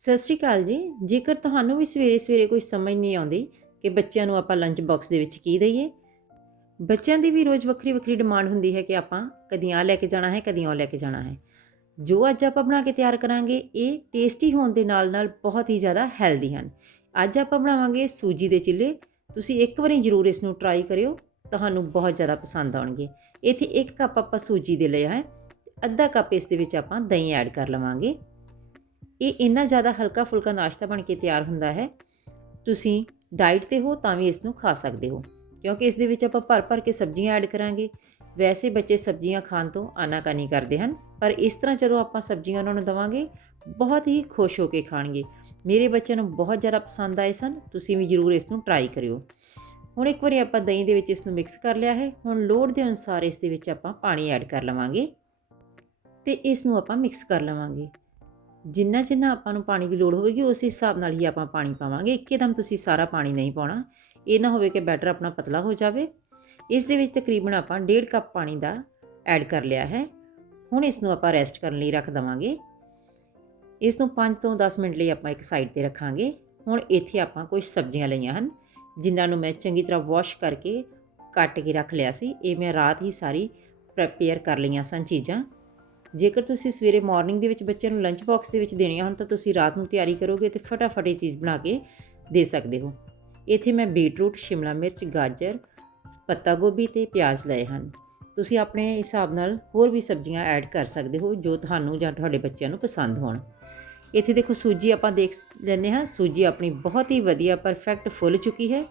ਸਤਿ ਸ਼੍ਰੀ ਅਕਾਲ ਜੀ। ਜੇਕਰ ਤੁਹਾਨੂੰ ਵੀ ਸਵੇਰੇ ਸਵੇਰੇ ਕੋਈ ਸਮਝ ਨਹੀਂ ਆਉਂਦੀ ਕਿ ਬੱਚਿਆਂ ਨੂੰ ਆਪਾਂ ਲੰਚ ਬਾਕਸ ਦੇ ਵਿੱਚ ਕੀ ਦਈਏ, ਬੱਚਿਆਂ ਦੀ ਵੀ ਰੋਜ਼ ਵੱਖਰੀ ਵੱਖਰੀ ਡਿਮਾਂਡ ਹੁੰਦੀ ਹੈ ਕਿ ਆਪਾਂ ਕਦੀ ਆ ਲੈ ਕੇ ਜਾਣਾ ਹੈ, ਕਦੀ ਉਹ ਲੈ ਕੇ ਜਾਣਾ ਹੈ। ਜੋ ਅੱਜ ਆਪਾਂ ਬਣਾ ਕੇ ਤਿਆਰ ਕਰਾਂਗੇ, ਇਹ ਟੇਸਟੀ ਹੋਣ ਦੇ ਨਾਲ ਨਾਲ ਬਹੁਤ ਹੀ ਜ਼ਿਆਦਾ ਹੈਲਦੀ ਹਨ। ਅੱਜ ਆਪਾਂ ਬਣਾਵਾਂਗੇ ਸੂਜੀ ਦੇ ਚਿੱਲੇ। ਤੁਸੀਂ ਇੱਕ ਵਾਰੀ ਜ਼ਰੂਰ ਇਸ ਨੂੰ ਟਰਾਈ ਕਰਿਓ, ਤੁਹਾਨੂੰ ਬਹੁਤ ਜ਼ਿਆਦਾ ਪਸੰਦ ਆਉਣਗੇ। ਇੱਥੇ ਇੱਕ ਕੱਪ ਆਪਾਂ ਸੂਜੀ ਦੇ ਲਿਆ ਹੈ, ਅੱਧਾ ਕੱਪ ਇਸ ਦੇ ਵਿੱਚ ਆਪਾਂ ਦਹੀਂ ਐਡ ਕਰ ਲਵਾਂਗੇ। ਇਹ ਇੰਨਾ ਜ਼ਿਆਦਾ ਹਲਕਾ ਫੁਲਕਾ ਨਾਸ਼ਤਾ ਬਣ ਕੇ ਤਿਆਰ ਹੁੰਦਾ ਹੈ, ਤੁਸੀਂ ਡਾਈਟ ਤੇ ਹੋ ਤਾਂ ਵੀ ਇਸ ਨੂੰ ਖਾ ਸਕਦੇ ਹੋ। ਕਿਉਂਕਿ ਇਸ ਦੇ ਵਿੱਚ ਆਪਾਂ ਭਰ ਭਰ ਕੇ ਸਬਜ਼ੀਆਂ ਐਡ ਕਰਾਂਗੇ। ਵੈਸੇ ਬੱਚੇ ਸਬਜ਼ੀਆਂ ਖਾਣ ਤੋਂ ਆਨਾਕਾਨੀ ਕਰਦੇ ਹਨ, ਪਰ ਇਸ ਤਰ੍ਹਾਂ ਜਦੋਂ ਆਪਾਂ ਸਬਜ਼ੀਆਂ ਉਹਨਾਂ ਨੂੰ ਦਵਾਂਗੇ, ਬਹੁਤ ਹੀ ਖੁਸ਼ ਹੋ ਕੇ ਖਾਣਗੇ। ਮੇਰੇ ਬੱਚਿਆਂ ਨੂੰ ਬਹੁਤ ਜ਼ਿਆਦਾ ਪਸੰਦ ਆਏ ਸਨ, ਤੁਸੀਂ ਵੀ ਜ਼ਰੂਰ ਇਸ ਨੂੰ ਟਰਾਈ ਕਰਿਓ। ਹੁਣ ਇੱਕ ਵਾਰੀ ਆਪਾਂ ਦਹੀਂ ਦੇ ਵਿੱਚ ਇਸ ਨੂੰ ਮਿਕਸ ਕਰ ਲਿਆ ਹੈ। ਹੁਣ ਲੋੜ ਦੇ ਅਨੁਸਾਰ ਇਸ ਦੇ ਵਿੱਚ ਆਪਾਂ ਪਾਣੀ ਐਡ ਕਰ ਲਵਾਂਗੇ ਤੇ ਇਸ ਨੂੰ ਆਪਾਂ ਮਿਕਸ ਕਰ ਲਵਾਂਗੇ। ਜਿੰਨਾ ਜਿੰਨਾ ਆਪਾਂ ਨੂੰ ਪਾਣੀ ਦੀ ਲੋੜ ਹੋਵੇਗੀ, ਉਸ ਹਿਸਾਬ ਨਾਲ ਹੀ ਆਪਾਂ ਪਾਣੀ ਪਾਵਾਂਗੇ। ਇੱਕਦਮ ਤੁਸੀਂ ਸਾਰਾ ਪਾਣੀ ਨਹੀਂ ਪਾਉਣਾ। ਇਹ ਨਾ ਹੋਵੇ ਕਿ ਬੈਟਰ ਆਪਣਾ ਪਤਲਾ ਹੋ ਜਾਵੇ। ਇਸ ਦੇ ਵਿੱਚ ਤਕਰੀਬਨ ਆਪਾਂ 1.5 ਕੱਪ ਪਾਣੀ ਦਾ ਐਡ ਕਰ ਲਿਆ ਹੈ। ਹੁਣ ਇਸ ਨੂੰ ਆਪਾਂ ਰੈਸਟ ਕਰਨ ਲਈ ਰੱਖ ਦਵਾਂਗੇ। ਇਸ ਨੂੰ 5 ਤੋਂ 10 ਮਿੰਟ ਲਈ ਆਪਾਂ ਇੱਕ ਸਾਈਡ ਤੇ ਰੱਖਾਂਗੇ। ਹੁਣ ਇੱਥੇ ਆਪਾਂ ਕੁਝ ਸਬਜ਼ੀਆਂ ਲਈਆਂ ਹਨ, ਜਿਨ੍ਹਾਂ ਨੂੰ ਮੈਂ ਚੰਗੀ ਤਰ੍ਹਾਂ ਵਾਸ਼ ਕਰਕੇ ਕੱਟ ਕੇ ਰੱਖ ਲਿਆ ਸੀ। ਇਹ ਮੈਂ ਰਾਤ ਹੀ ਸਾਰੀ ਪ੍ਰੈਪੇਅਰ ਕਰ ਲਈਆਂ ਸਨ ਚੀਜ਼ਾਂ। ਜੇਕਰ ਤੁਸੀਂ ਸਵੇਰੇ ਮਾਰਨਿੰਗ ਦੇ ਵਿੱਚ ਬੱਚਿਆਂ ਨੂੰ ਲੰਚ ਬਾਕਸ ਦੇ ਵਿੱਚ ਦੇਣੀਆਂ ਹੋਣ ਤਾਂ ਤੁਸੀਂ ਰਾਤ ਨੂੰ ਤਿਆਰੀ ਕਰੋਗੇ ਤੇ ਫਟਾਫਟ ਇਹ ਚੀਜ਼ ਬਣਾ ਕੇ ਦੇ ਸਕਦੇ ਹੋ। ਇੱਥੇ ਮੈਂ ਬੀਟਰੂਟ ਸ਼ਿਮਲਾ ਮਿਰਚ, ਗਾਜਰ, ਪੱਤਾ ਗੋਭੀ ਤੇ ਪਿਆਜ਼ ਲਏ ਹਨ। ਤੁਸੀਂ ਆਪਣੇ ਹਿਸਾਬ ਨਾਲ ਹੋਰ ਵੀ ਸਬਜ਼ੀਆਂ ਐਡ ਕਰ ਸਕਦੇ ਹੋ ਜੋ ਤੁਹਾਨੂੰ ਜਾਂ ਤੁਹਾਡੇ ਬੱਚਿਆਂ ਨੂੰ ਪਸੰਦ ਹੋਣ। ਇੱਥੇ ਦੇਖੋ ਸੂਜੀ ਆਪਾਂ ਦੇਖ ਲੈਂਦੇ ਹਾਂ। ਸੂਜੀ ਆਪਣੀ ਬਹੁਤ ਹੀ ਵਧੀਆ ਪਰਫੈਕਟ ਫੁੱਲ ਚੁੱਕੀ ਹੈ।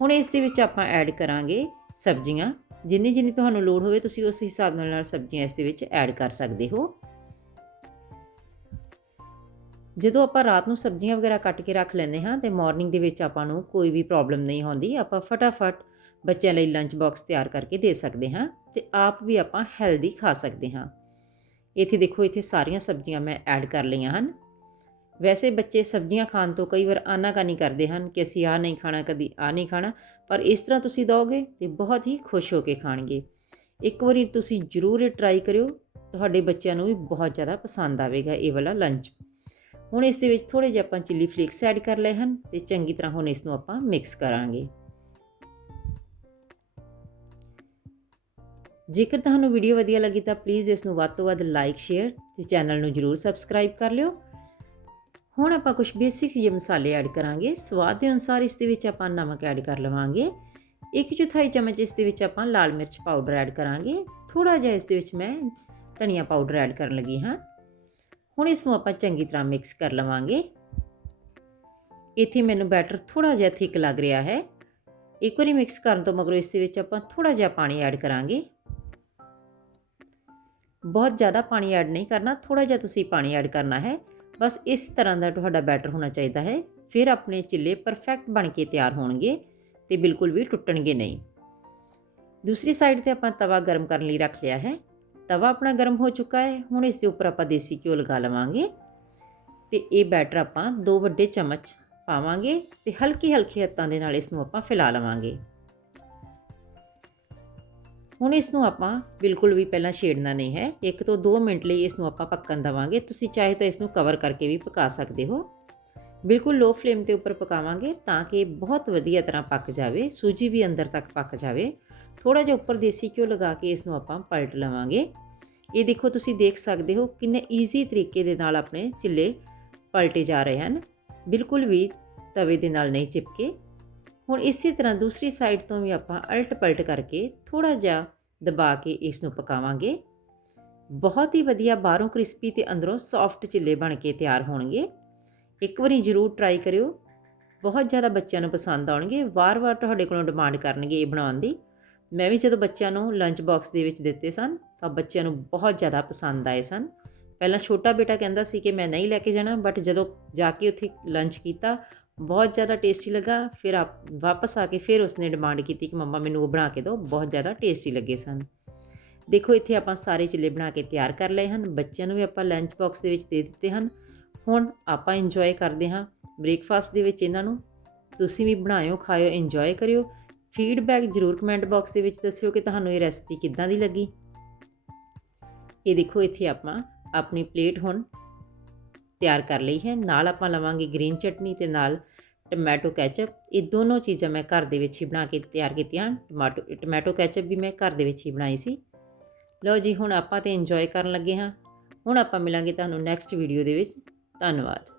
ਹੁਣ ਇਸ ਦੇ ਵਿੱਚ ਆਪਾਂ ਐਡ ਕਰਾਂਗੇ ਸਬਜ਼ੀਆਂ। ਜਿੰਨੀ ਜਿੰਨੀ ਤੁਹਾਨੂੰ ਲੋੜ ਹੋਵੇ, ਤੁਸੀਂ ਉਸ ਹਿਸਾਬ ਨਾਲ ਨਾਲ ਸਬਜ਼ੀਆਂ ਇਸ ਦੇ ਵਿੱਚ ਐਡ ਕਰ ਸਕਦੇ ਹੋ। ਜਦੋਂ ਆਪਾਂ ਰਾਤ ਨੂੰ ਸਬਜ਼ੀਆਂ ਵਗੈਰਾ ਕੱਟ ਕੇ ਰੱਖ ਲੈਂਦੇ ਹਾਂ, ਤੇ ਮਾਰਨਿੰਗ ਦੇ ਵਿੱਚ ਆਪਾਂ ਨੂੰ ਕੋਈ ਵੀ ਪ੍ਰੋਬਲਮ ਨਹੀਂ ਹੁੰਦੀ ਆਪਾਂ ਫਟਾਫਟ ਬੱਚਿਆਂ ਲਈ ਲੰਚ ਬਾਕਸ ਤਿਆਰ ਕਰਕੇ ਦੇ ਸਕਦੇ ਹਾਂ ਤੇ ਆਪ ਵੀ ਆਪਾਂ ਹੈਲਦੀ ਖਾ ਸਕਦੇ ਹਾਂ। ਇੱਥੇ ਦੇਖੋ, ਇੱਥੇ ਸਾਰੀਆਂ ਸਬਜ਼ੀਆਂ ਮੈਂ ਐਡ ਕਰ ਲਈਆਂ ਹਨ। ਵੈਸੇ ਬੱਚੇ ਸਬਜ਼ੀਆਂ ਖਾਣ ਤੋਂ ਕਈ ਵਾਰ ਆਨਾਕਾਨੀ ਕਰਦੇ ਹਨ ਕਿ ਅਸੀਂ ਆ ਨਹੀਂ ਖਾਣਾ, ਕਦੀ ਆ ਨਹੀਂ ਖਾਣਾ, ਪਰ ਇਸ ਤਰ੍ਹਾਂ ਤੁਸੀਂ ਦੋਗੇ ਤੇ ਬਹੁਤ ਹੀ ਖੁਸ਼ ਹੋ ਕੇ ਖਾਣਗੇ। ਇੱਕ ਵਾਰੀ ਤੁਸੀਂ ਜ਼ਰੂਰ ਇਹ ਟਰਾਈ ਕਰਿਓ, ਤੁਹਾਡੇ ਬੱਚਿਆਂ ਨੂੰ ਵੀ ਬਹੁਤ ਜ਼ਿਆਦਾ ਪਸੰਦ ਆਵੇਗਾ ਇਹ ਵਾਲਾ ਲੰਚ ਹੁਣ ਇਸ ਦੇ ਵਿੱਚ ਥੋੜੇ ਜਿਹਾ ਆਪਾਂ ਚਿੱਲੀ ਫਲੇਕਸ ਐਡ ਕਰ ਲਏ ਹਨ ਤੇ ਚੰਗੀ ਤਰ੍ਹਾਂ ਹੁਣ ਇਸ ਨੂੰ ਆਪਾਂ ਮਿਕਸ ਕਰਾਂਗੇ। ਜੇਕਰ ਤੁਹਾਨੂੰ ਵੀਡੀਓ ਵਧੀਆ ਲੱਗੀ ਤਾਂ ਪਲੀਜ਼ ਇਸ ਨੂੰ ਵੱਧ ਤੋਂ ਵੱਧ ਲਾਈਕ ਸ਼ੇਅਰ ਤੇ ਚੈਨਲ ਨੂੰ ਜਰੂਰ ਸਬਸਕ੍ਰਾਈਬ ਕਰ ਲਿਓ। ਹੁਣ ਆਪਾਂ ਕੁਝ ਬੇਸਿਕ ਜਿਹੇ ਮਸਾਲੇ ਐਡ ਕਰਾਂਗੇ। ਸਵਾਦ ਦੇ ਅਨੁਸਾਰ ਇਸ ਦੇ ਵਿੱਚ ਆਪਾਂ ਨਮਕ ਐਡ ਕਰ ਲਵਾਂਗੇ। ਇੱਕ ਚੌਥਾਈ ਚਮਚ ਇਸ ਦੇ ਵਿੱਚ ਆਪਾਂ ਲਾਲ ਮਿਰਚ ਪਾਊਡਰ ਐਡ ਕਰਾਂਗੇ। ਥੋੜਾ ਜਿਹਾ ਇਸ ਦੇ ਵਿੱਚ ਮੈਂ ਧਨੀਆ ਪਾਊਡਰ ਐਡ ਕਰਨ ਲੱਗੀ ਹਾਂ। ਹੁਣ ਇਸ ਨੂੰ ਆਪਾਂ ਚੰਗੀ ਤਰ੍ਹਾਂ ਮਿਕਸ ਕਰ ਲਵਾਂਗੇ। ਇੱਥੇ ਮੈਨੂੰ ਬੈਟਰ ਥੋੜਾ ਜਿਹਾ ਥਿਕ ਲੱਗ ਰਿਹਾ ਹੈ। ਇੱਕ ਵਾਰੀ ਮਿਕਸ ਕਰਨ ਤੋਂ ਮਗਰੋਂ ਇਸ ਦੇ ਵਿੱਚ ਆਪਾਂ ਥੋੜਾ ਜਿਹਾ ਪਾਣੀ ਐਡ ਕਰਾਂਗੇ। ਬਹੁਤ ਜ਼ਿਆਦਾ ਪਾਣੀ ਐਡ ਨਹੀਂ ਕਰਨਾ ਥੋੜਾ ਜਿਹਾ ਤੁਸੀਂ ਪਾਣੀ ਐਡ ਕਰਨਾ ਹੈ। ਬਸ ਇਸ ਤਰ੍ਹਾਂ ਦਾ ਤੁਹਾਡਾ ਬੈਟਰ ਹੋਣਾ ਚਾਹੀਦਾ ਹੈ। ਫਿਰ ਆਪਣੇ ਚਿੱਲੇ ਪਰਫੈਕਟ ਬਣ ਕੇ ਤਿਆਰ ਹੋਣਗੇ ਤੇ ਬਿਲਕੁਲ ਵੀ ਟੁੱਟਣਗੇ ਨਹੀਂ। ਦੂਸਰੀ ਸਾਈਡ ਤੇ ਆਪਾਂ ਤਵਾ ਗਰਮ ਕਰਨ ਲਈ ਰੱਖ ਲਿਆ ਹੈ। ਤਵਾ ਆਪਣਾ ਗਰਮ ਹੋ ਚੁੱਕਾ ਹੈ। ਹੁਣ ਇਸ ਦੇ ਉੱਪਰ ਆਪਾਂ ਦੇਸੀ ਘਿਓ ਲਗਾ ਲਵਾਂਗੇ। ਤੇ ਇਹ ਬੈਟਰ ਆਪਾਂ ਦੋ ਵੱਡੇ ਚਮਚ ਪਾਵਾਂਗੇ ਤੇ ਹਲਕੀ ਹਲਕੀ ਹੱਥਾਂ ਦੇ ਨਾਲ ਇਸ ਨੂੰ ਆਪਾਂ ਫੈਲਾ ਲਵਾਂਗੇ। ਹੁਣ ਇਸ ਨੂੰ ਆਪਾਂ ਬਿਲਕੁਲ ਵੀ ਪਹਿਲਾਂ ਛੇੜਨਾ ਨਹੀਂ ਹੈ। 1 ਤੋਂ 2 ਮਿੰਟ ਲਈ ਇਸ ਨੂੰ ਆਪਾਂ ਪੱਕਣ ਦਵਾਂਗੇ। ਤੁਸੀਂ ਚਾਹੇ ਤਾਂ ਇਸ ਨੂੰ ਕਵਰ ਕਰਕੇ ਵੀ ਪਕਾ ਸਕਦੇ ਹੋ। ਬਿਲਕੁਲ ਲੋ ਫਲੇਮ ਤੇ ਉੱਪਰ ਪਕਾਵਾਂਗੇ ਤਾਂ ਕਿ ਬਹੁਤ ਵਧੀਆ ਤਰ੍ਹਾਂ ਪੱਕ ਜਾਵੇ, ਸੂਜੀ ਵੀ ਅੰਦਰ ਤੱਕ ਪੱਕ ਜਾਵੇ। ਥੋੜਾ ਜਿਹਾ ਉੱਪਰ ਦੇਸੀ ਘਿਓ ਲਗਾ ਕੇ ਇਸ ਨੂੰ ਆਪਾਂ ਪਲਟ ਲਵਾਂਗੇ। ਇਹ ਦੇਖੋ ਤੁਸੀਂ ਦੇਖ ਸਕਦੇ ਹੋ ਕਿੰਨੇ ਈਜ਼ੀ ਤਰੀਕੇ ਦੇ ਨਾਲ ਆਪਣੇ ਚਿੱਲੇ ਪਲਟੇ ਜਾ ਰਹੇ ਹਨ। ਬਿਲਕੁਲ ਵੀ ਤਵੇ ਦੇ ਨਾਲ ਨਹੀਂ ਚਿਪਕੇ। ਹੁਣ ਇਸੇ ਤਰ੍ਹਾਂ ਦੂਸਰੀ ਸਾਈਡ ਤੋਂ ਵੀ ਆਪਾਂ ਅਲਟ ਪਲਟ ਕਰਕੇ ਥੋੜਾ ਜਿਹਾ ਦਬਾ ਕੇ ਇਸ ਨੂੰ ਪਕਾਵਾਂਗੇ। ਬਹੁਤ ਹੀ ਵਧੀਆ ਬਾਹਰੋਂ ਕ੍ਰਿਸਪੀ ਤੇ ਅੰਦਰੋਂ ਸੌਫਟ ਚਿੱਲੇ ਬਣ ਕੇ ਤਿਆਰ ਹੋਣਗੇ। ਇੱਕ ਵਾਰੀ ਜ਼ਰੂਰ ਟਰਾਈ ਕਰਿਓ। ਬਹੁਤ ਜ਼ਿਆਦਾ ਬੱਚਿਆਂ ਨੂੰ ਪਸੰਦ ਆਉਣਗੇ। ਵਾਰ-ਵਾਰ ਤੁਹਾਡੇ ਕੋਲੋਂ ਡਿਮਾਂਡ ਕਰਨਗੇ ਇਹ ਬਣਾਉਣ ਦੀ। ਮੈਂ ਵੀ ਜਦੋਂ ਬੱਚਿਆਂ ਨੂੰ ਲੰਚ ਬਾਕਸ ਦੇ ਵਿੱਚ ਦਿੱਤੇ ਸਨ, ਤਾਂ ਬੱਚਿਆਂ ਨੂੰ ਬਹੁਤ ਜ਼ਿਆਦਾ ਪਸੰਦ ਆਏ ਸਨ। ਪਹਿਲਾਂ ਛੋਟਾ ਬੇਟਾ ਕਹਿੰਦਾ ਸੀ ਕਿ ਮੈਂ ਨਹੀਂ ਲੈ ਕੇ ਜਾਣਾ ਬਟ ਜਦੋਂ ਜਾ ਕੇ ਉੱਥੇ ਲੰਚ ਕੀਤਾ ਬਹੁਤ ਜ਼ਿਆਦਾ ਟੇਸਟੀ ਲੱਗਾ। ਫਿਰ ਆਪ ਵਾਪਸ ਆ ਕੇ ਫਿਰ ਉਸਨੇ ਡਿਮਾਂਡ ਕੀਤੀ ਕਿ ਮੰਮਾ ਮੈਨੂੰ ਉਹ ਬਣਾ ਕੇ ਦਿਓ। ਬਹੁਤ ਜ਼ਿਆਦਾ ਟੇਸਟੀ ਲੱਗੇ ਸਨ। ਦੇਖੋ, ਇੱਥੇ ਆਪਾਂ ਸਾਰੇ ਚਿੱਲੇ ਬਣਾ ਕੇ ਤਿਆਰ ਕਰ ਲਏ ਹਨ। ਬੱਚਿਆਂ ਨੂੰ ਵੀ ਆਪਾਂ ਲੰਚ ਬਾਕਸ ਦੇ ਵਿੱਚ ਦੇ ਦਿੱਤੇ ਹਨ। ਹੁਣ ਆਪਾਂ ਇੰਜੋਏ ਕਰਦੇ ਹਾਂ ਬ੍ਰੇਕਫਾਸਟ ਦੇ ਵਿੱਚ ਇਹਨਾਂ ਨੂੰ। ਤੁਸੀਂ ਵੀ ਬਣਾਇਓ, ਖਾਇਓ ਇੰਜੋਏ ਕਰਿਓ। ਫੀਡਬੈਕ ਜਰੂਰ ਕਮੈਂਟ ਬਾਕਸ ਦੇ ਵਿੱਚ ਦੱਸਿਓ ਕਿ ਤੁਹਾਨੂੰ ਇਹ ਰੈਸਪੀ ਕਿੱਦਾਂ ਦੀ ਲੱਗੀ। ਇਹ ਦੇਖੋ, ਇੱਥੇ ਆਪਾਂ ਆਪਣੀ ਪਲੇਟ ਹੁਣ ਤਿਆਰ ਕਰ ਲਈ ਹੈ। ਨਾਲ ਆਪਾਂ ਲਵਾਂਗੇ ਗ੍ਰੀਨ ਚਟਨੀ ਤੇ ਨਾਲ ਟੋਮੈਟੋ ਕੈਚਅਪ ਇਹ ਦੋਨੋਂ ਚੀਜ਼ਾਂ ਮੈਂ ਘਰ ਦੇ ਵਿੱਚ ਹੀ ਬਣਾ ਕੇ ਤਿਆਰ ਕੀਤੀਆਂ ਟਮਾਟੋ ਟੋਮੈਟੋ ਕੈਚਅਪ ਵੀ ਮੈਂ ਘਰ ਦੇ ਵਿੱਚ ਹੀ ਬਣਾਈ ਸੀ। ਲਓ ਜੀ, ਹੁਣ ਆਪਾਂ ਤੇ ਇੰਜੋਏ ਕਰਨ ਲੱਗੇ ਹਾਂ। ਹੁਣ ਆਪਾਂ ਮਿਲਾਂਗੇ ਤੁਹਾਨੂੰ ਨੈਕਸਟ ਵੀਡੀਓ ਦੇ ਵਿੱਚ। ਧੰਨਵਾਦ।